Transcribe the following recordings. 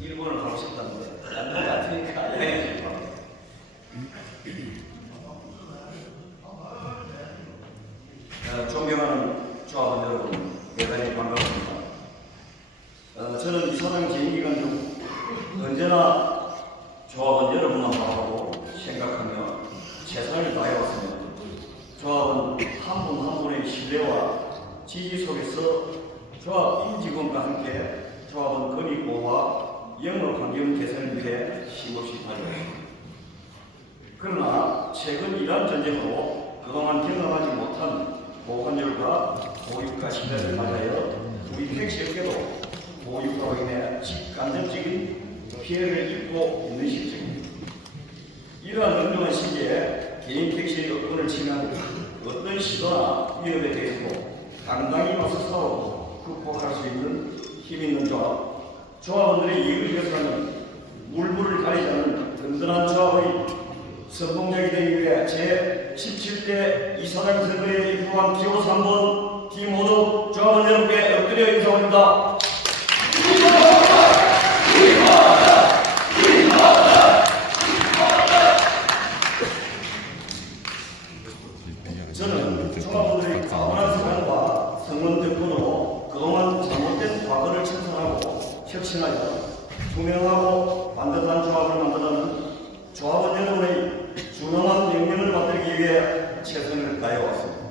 일본을 가고 싶다는데 남는 것 같으니까 여행을 좀 가고. 존경하는 조합원 여러분, 대단히 반갑습니다. 저는 이사장 재임기간 중 언제나 조합원 여러분만 바라보고 생각하며 최선을 다해왔습니다. 조합원 한 분 한 분의 신뢰와 지지 속에서 조합 임직원과 함께 조합원 권익 보호와 영업 환경 개선을 위해 쉼없이 달려왔습니다. 그러나 최근 이란 전쟁으로 그동안 경험하지 못한 고환율과 고유가 시대를 맞아요 우리 택시업계도 고유가로 인해 직간접적인 피해를 입고 있는 실정입니다. 이러한 엄중한 시기에 개인 택시의 여건을 침해하는 어떤 시도나 위협에 대해서도 당당히 맞서 싸우고 극복할 수 있는 힘 있는 조합, 조합원들의 이익을 위해서는 물불을 가리지 않는 든든한 조합의 선봉적이 되기 위해 제17대 이사장 선거에 입후한 기호 3번 김호덕 조합원 여러분께 엎드려 인사드립니다. 저는 조합원들의 가만한 생각과 성원 덕분으로 그동안 잘못된 과거를 청산하고 혁신하여 투명하고 반듯한 조합을 만들어가는 조합원 여러분의 준엄한 명령을 만들기 위해 최선을 다해왔습니다.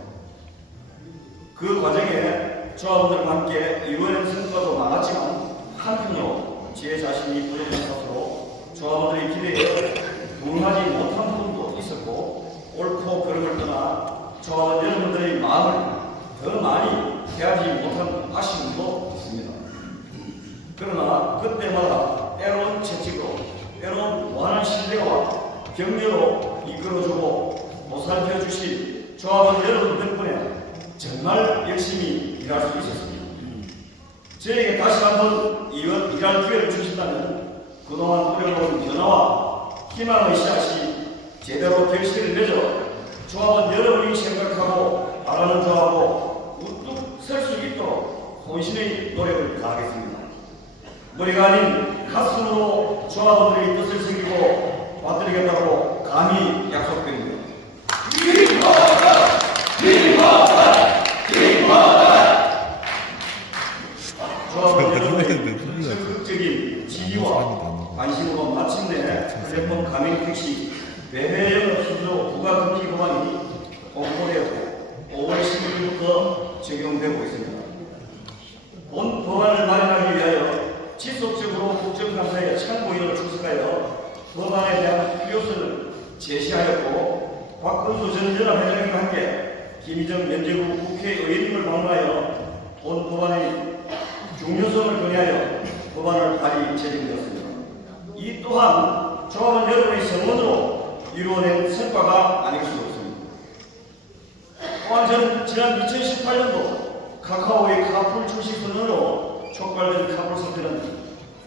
그 과정에 조합원들과 함께 이루어낸 성과도 많았지만 한편으로 제 자신이 부족한 것으로 조합원들의 기대에 부응하지 못한 부분도 있었고 옳고 그름을 떠나 조합원 여러분들의 마음을 더 많이 대하지 못한 아쉬움도 있습니다. 그러나 그때마다 때로운 채찍으로 때로운 무한한 신뢰와 격려로 이끌어주고 보살펴주신 조합원 여러분 덕분에 정말 열심히 일할 수 있었습니다. 저에게 다시 한번 일할 기회를 주신다면 그동안 뿌려놓은 변화와 희망의 씨앗이 제대로 결실을 맺어 조합원 여러분이 생각하고 바라는 조합으로 우뚝 설 수 있도록 혼신의 노력을 다하겠습니다. 머리가 아닌 가슴으로 조합원들의 뜻을 새기고 받들이겠다고 감히 약속드립니다. 조합원들의 적극적인 지지와 관심으로 마침내 플랫폼 가맹 택시 매매 영업 수수료 부과 금지 법안이 공포되었고 5월 10일부터 적용되고 있습니다. 본 법안을 마련하기 위하여 지속적으로 국정감사에 참고인을 출석하여 법안에 대한 필요성을 제시하였고 박근수 전 연합회장과 함께 김희정 연재구 국회의원님을 방문하여 본 법안의 중요성을 논의하여 법안을 발의 제정되었습니다. 이 또한 조합원 여러분의 성원으로 이루어낸 성과가 아닐 수 없습니다. 또한 저는 지난 2018년도 카카오의 카풀 출시 선언으로 촉발된 카풀 사태는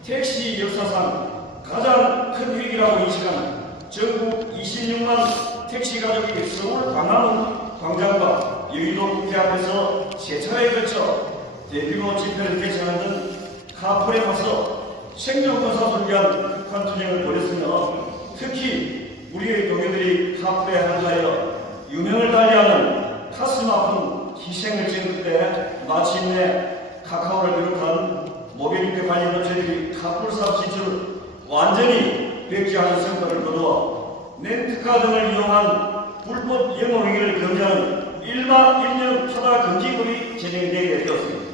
택시 역사상 가장 큰 위기라고 인식하는 전국 26만 택시 가족이 서울 광화문 광장과 여의도 국회 앞에서 세 차례에 걸쳐 대규모 집회를 개최하는 등 카풀에 맞서 생존권 사수를 위한 극한 투쟁을 벌였으며 특히 우리의 동료들이 카풀에 한가하여 유명을 달리하는 가슴 아픈 희생을 찍을 때 마침내 카카오를 비롯한 모빌리티 관련 업체들이 카풀 사업 진출을 완전히 백지하는 성과를 거두어 렌트카 등을 이용한 불법 영업행위를 금지하는 일반 일명 타다 금지법이 제정되게 되었습니다.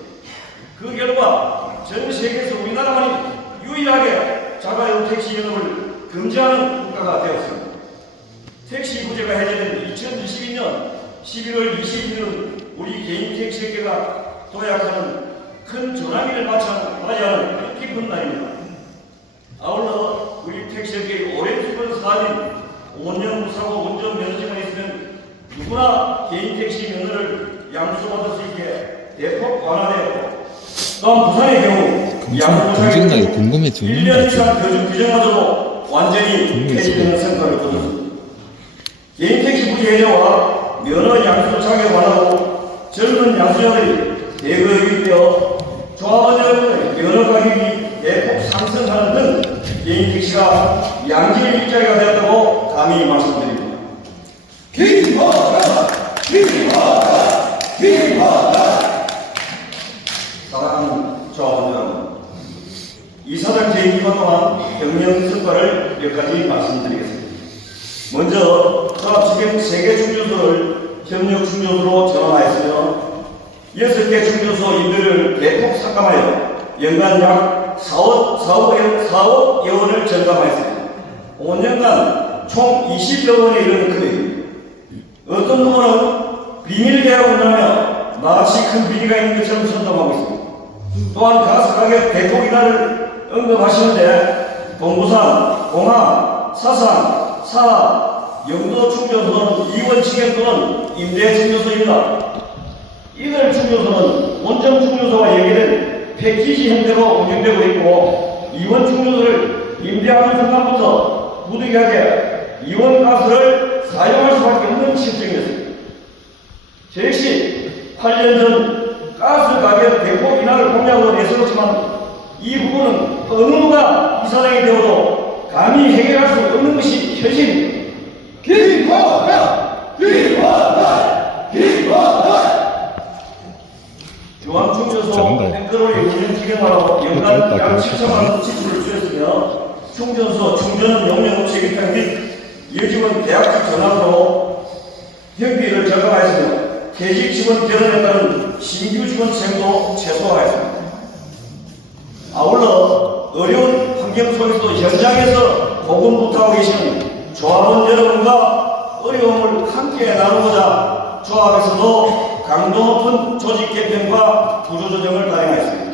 그 결과 전 세계에서 우리나라만이 유일하게 자가용 택시 영업을 금지하는 국가가 되었습니다. 택시 부재가 해제된 2022년 11월 21일은 우리 개인 택시업계가 도약하는 큰 전환기를 맞이하는 뜻깊은 날입니다. 아울러 우리 택시업계의 오랜 수건 사업인 5년 무사고 운전면허증만 있으면 누구나 개인 택시 면허를 양수받을 수 있게 대폭 완화되었고 또한 부산의 경우 양수장이 1년 이상 거주 규정마저도 완전히 폐지되는 성과를 거뒀습니다. 개인 택시 부재 해제와 면허 양수 자격 완화로 젊은 양수자들이 대거 유입되어 조합원 여러분의 면허 가격이 대폭 상승하는 등 양질 일자리가 되었다고 감히 말씀드립니다. 김하나! 김하나! 김하나! 사랑하는 조합원 여러분, 이사장 제2번 동안 경영 성과를 몇 가지 말씀드리겠습니다. 먼저 조합 지금 3개 충전소를 협력 충전소로 전환하였으며 6개 충전소 임대료를 대폭 삭감하여 연간 약 4억여 원을 절감하였습니다. 5년간 총 20여 원에 이르는 금액입니다. 어떤 후보는 비밀 계약을 운영하며 마치 큰 비리가 있는 것처럼 선동하고 있습니다. 또한 가스 가격 대폭 인하를 언급하시는데 동부산, 공항, 사상, 사, 영도 충전소는 2원 직영 또는 임대 충전소입니다. 이들 충전소는 원정 충전소와 연계된 패키지 형태로 운영되고 있고 2원 충전소를 임대하는 순간부터 부득이하게 2원 가스를 사용할 수밖에 없는 실정이었습니다. 저 역시 8년 전 가스 가격 대폭 인하를 공약으로 내세웠지만 이 부분은 어느 누가 이사장이 되어도 감히 해결할 수 없는 것이 현실입니다. 김하나! 김하나! 김하나! 중앙충전소 탱크로리 운영 기간하고 연간 약 7천만 원 지출을 줄였으며 충전소 충전은 용역 재개편 및 여직원 계약직 전환으로 경비를 절감하였으며 퇴직 직원 결혼에 따른 신규 직원 채용도 최소화했습니다. 아울러 어려운 환경 속에서도 현장에서 고군분투하고 계시는 조합원 여러분과 어려움을 함께 나누고자 조합에서도 강도 높은 조직 개편과 구조조정을 단행하였습니다.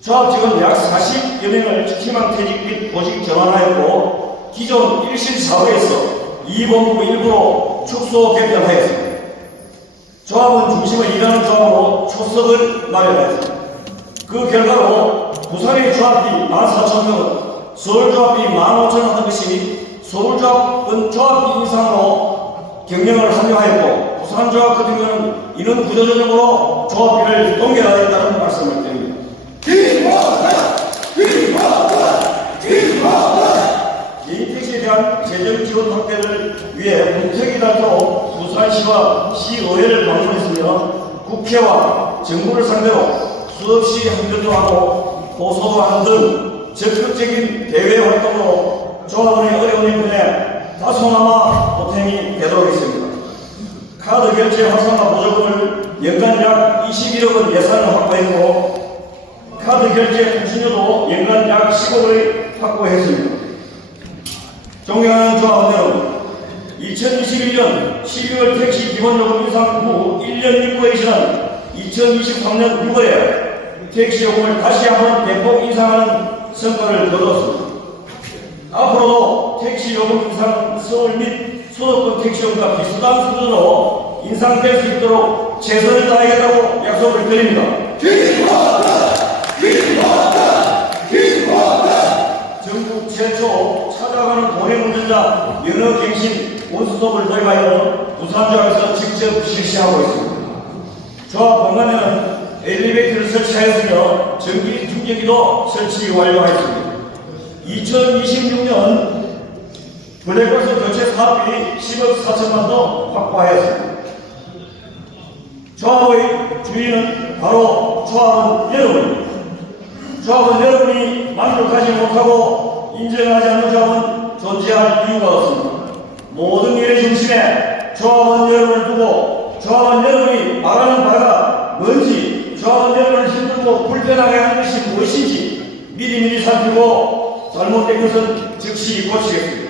조합 직원 약 40여 명을 희망퇴직 및 보직 전환하였고 기존 1실 사업에서 2본부 일부로 축소 개편하였습니다. 조합은 중심을 이루는 조합으로 초석을 마련하였습니다. 그 결과로 부산의 조합비 14,000명은 서울조합비 15,000원 한 것이 서울조합은 조합비 인상으로 경영을 합류하였고 부산조합 같은 경우는 이런 구조조정으로 조합비를 동결하였다는 말씀을 드립니다. 김하나! 김하나! 김하나! 개인택시에 대한 재정 지원 확대를 위해 문턱이 닳도록 부산시와 시의회를 방문했으며 국회와 정부를 상대로 수없이 항변도 하고 고소도 하는 등 적극적인 대외 활동으로 조합원의 어려운 일분에 다소나마 보탬이 되도록 했습니다. 카드 결제 활성화 보조금을 연간 약 21억 원 예산을 확보했고 카드 결제 통신료도 연간 약 10억을 확보했습니다. 존경하는 조합원 여러분, 2021년 12월 택시 기본요금 인상 후 1년 6개월이 지난 2023년 6월에 택시 요금을 다시 한번 대폭 인상하는 성과를 거두었습니다. 앞으로도 택시 요금 인상 서울 및 수도권 택시 요금과 비슷한 수준으로 인상될 수 있도록 최선을 다하겠다고 약속을 드립니다. 김하나! 김하나! 김하나! 전국 최초 찾아가는 고령운전자 면허갱신 원스톱을 도입하여 부산조합에서 직접 실시하고 있습니다. 조합 본관에는 엘리베이터를 설치하였으며 전기 충전기도 설치 완료하였습니다. 2026년 블랙박스 교체 사업비 10억 4천만 원 확보하였습니다. 조합의 주인은 바로 조합원 여러분입니다. 조합원 여러분이 만족하지 못하고 인정하지 않는 조합은 존재할 이유가 없습니다. 모든 일의 중심에 조합원 여러분을 두고 조합원 여러분이 말하는 바가 뭔지 조합원 여러분을 힘들고 불편하게 하는 것이 무엇인지 미리미리 살피고 잘못된 것은 즉시 고치겠습니다.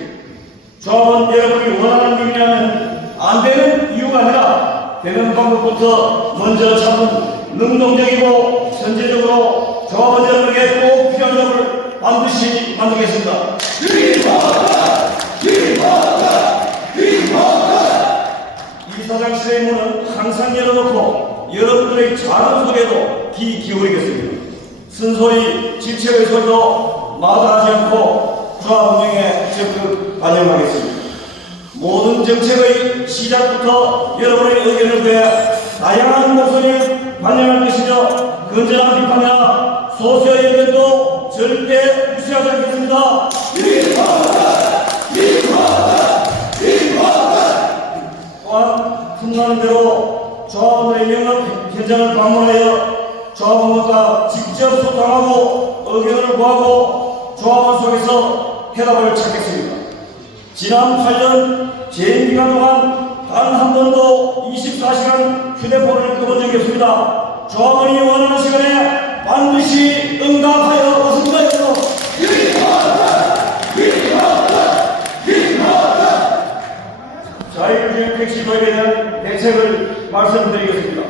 조합원 여러분이 원하는 일이라면 안 되는 이유가 아니라 되는 방법부터 먼저 찾는 능동적이고 선제적으로 조합원 여러분에게 꼭 필요한 점을 반드시 만들겠습니다. 김하나! 김하나! 김하나! 이사장실의 문은 항상 열어놓고 여러분들의 작은 소리에도 귀 기울이겠습니다. 쓴소리, 질책의 소리도 마다하지 않고 조합 운영에 적극 반영하겠습니다. 모든 정책의 시작부터 여러분의 의견을 구해 다양한 목소리를 반영할 것이며 건전한 비판이나 소수의 의견도 절대 무시하지 않겠습니다. 또한 틈나는 대로 조합원들의 영업 현장을 방문하여 조합원과 직접 소통하고 의견을 구하고 조합원 속에서 해답을 찾겠습니다. 지난 8년 재임 기간 동안 단 한 번도 24시간 휴대폰을 꺼본 적이 없습니다. 조합원이 원하는 시간에 반드시 응답하여 왔습니다. 자율주행 택시 도입에 대한 대책을 말씀드리겠습니다.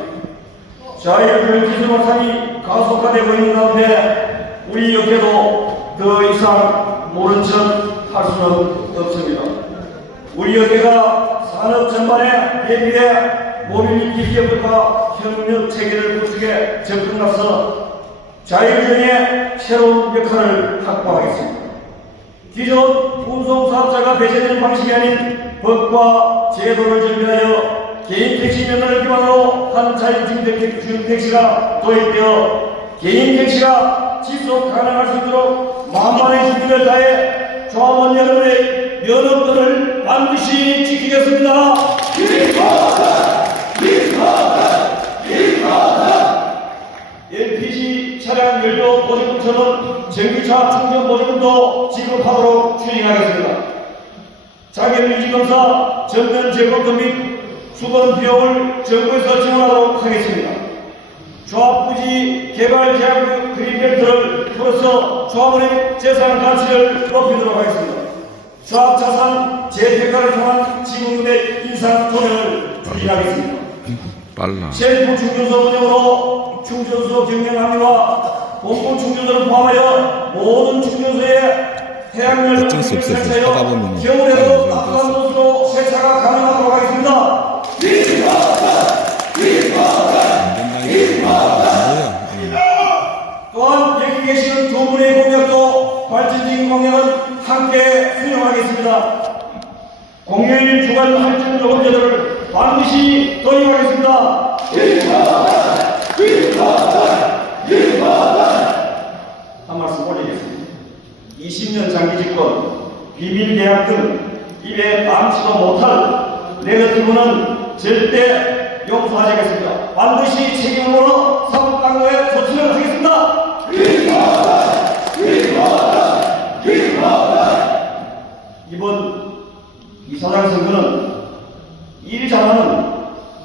자율주행 기술 확산이 가속화되고 있는 가운데 우리 업계도 더 이상 모른 척 할 수는 없습니다. 우리 업계가 산업 전반에 대비해 모빌리티 기업들과 협력 체계를 구축해 접근해서 자율주행의 새로운 역할을 확보하겠습니다. 기존 운송사업자가 배제되는 방식이 아닌 법과 제도를 정비하여 개인 택시 면허를 기반으로 한 자율주행 택시가 도입되어 개인 택시가 지속 가능할 수 있도록 만반의 준비를 다해 조합원 여러분의 면허권을 반드시 지키겠습니다. LPG 차량 연료 보조금처럼 전기차 충전 보조금도 지급하도록 추진하겠습니다. 자격유지검사, 전면 제공금 및 수건 비용을 정부에서 지원하도록 하겠습니다. 조합부지 개발 계약 그린벨트를 풀어서 조합원의 재산 가치를 높이도록 하겠습니다. 조합 자산 재평가를 통한 지분의 인상 도전을 추진하겠습니다. 셀프 충전소 운영으로 충전소 경영 합의와 본부 충전소를 포함하여 모든 충전소에 해양열 세차여 겨울에도 따뜻한 곳으로 세차가 가능하도록 하겠습니다. 또한 여기 계시는 두 분의 공약도 발전적인 공약은 함께 수용하겠습니다. 공휴일 주간 할증 요금제도를 반드시 도입하겠습니다. 한 말씀 올리겠습니다. 20년 장기 집권, 비밀 계약 등 입에 남지도 못할 네거티브는 절대 용서하지 않겠습니다. 반드시 책임으로 사법당국에 조치를 하겠습니다. 이번 이사장 선거는 일 잘하는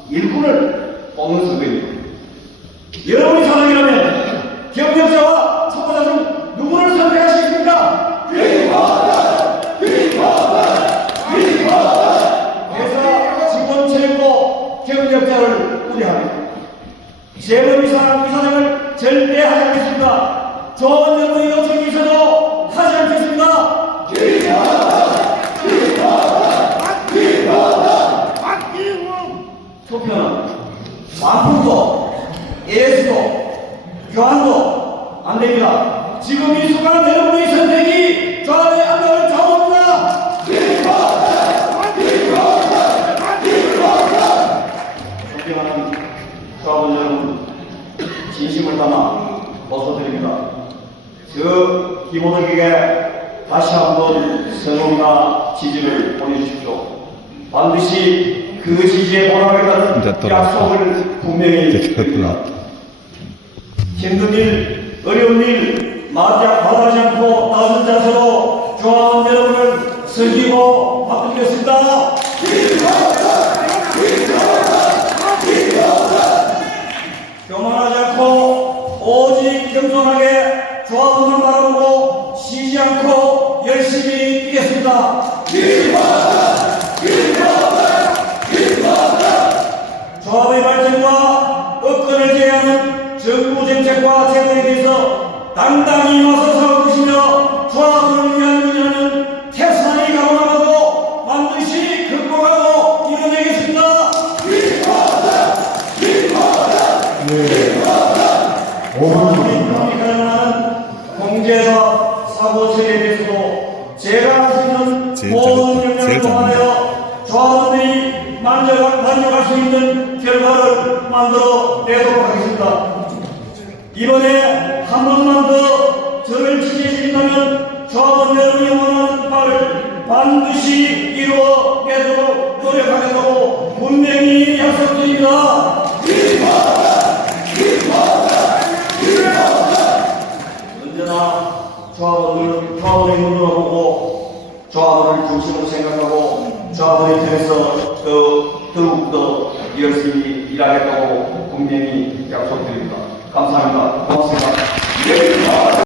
일꾼을 뽑는 선거입니다. 여러분이 사장이라면 경력자와 초보자 중 누구를 선택하시겠습니까? 회사 직원 체육도 경력자를 우려합니다. 재벌 이사장을 절대 하지 않겠습니다. 좋은 여러분의 요청이 있어도 하지 않겠습니다. 투표는 반품도 예수도 교환도 안 됩니다. 지금 이 순간 여러분의 선택이 조합의 안락을 좌우합니다. 존경하는 조합원 여러분, 진심을 담아 호소드립니다. 저 김호덕에게 다시 한번 성원과 지지를 보내주십시오. 반드시 그 지지에 보답하겠다는 약속을 분명히 드립니다. 힘든 일, 어려운 일 마다하지 않고 나선 자세로 조합원 여러분을 섬기고 바꾸겠습니다. 교만하지 않고 오직 겸손하게 조합원만 바라보고 쉬지 않고 열심히 뛰겠습니다. 조합의 발전과 업권을 제외하는 정부 정책과 제도에 대해서 당당히 나서 싸울 것이며 조합을 위한 민주화는 태산이 가고나가도 반드시 극복하고 이뤄내겠습니다. 조합이 가능한 공제와 사고 처리에 대해서도 제가 할 수 있는 모든 역량을 동원하여 조합원들이 만족할 수 있는 결과를 만들어 내도록 하겠습니다. 이번에 한 번만 더 저를 지켜주신다면 조합원 여러분이 원하는 바를 반드시 이루어내도록 노력하겠다고 분명히 약속드립니다. 언제나 조합원의 눈으로 보고 조합원을 중심으로 생각하고 조합원의 편에서 더욱더 열심히 일하겠다고 분명히 약속드립니다. 감사합니다. 고맙습니다.